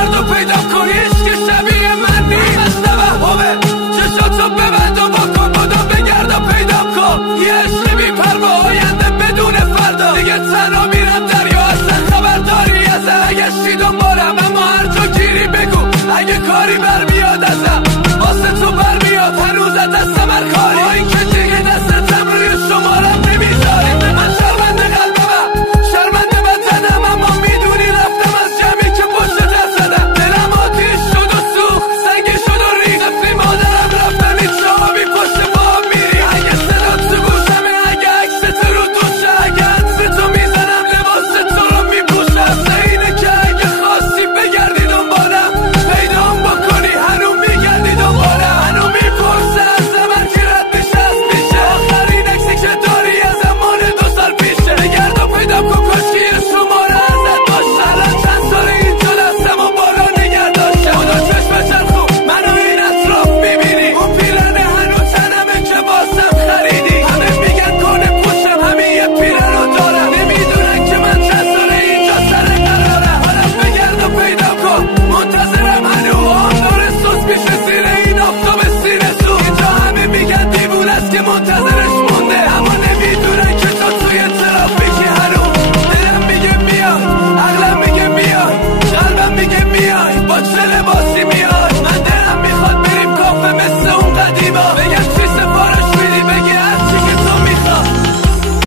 بگرد و پیدا کنی عشق شبیه من نیست توهمه چشاتو ببند و بکن بودم بگرد و پیدا کن یه عشق بی پروا آینده بدون فردا دیگه تنها میرم دریا اصلا خبرداری ازم اگه شی دنبالم اما هر جا گیری بگو اگه کاری برمیاد ازم واسه تو برمیاد هنوز دستم هر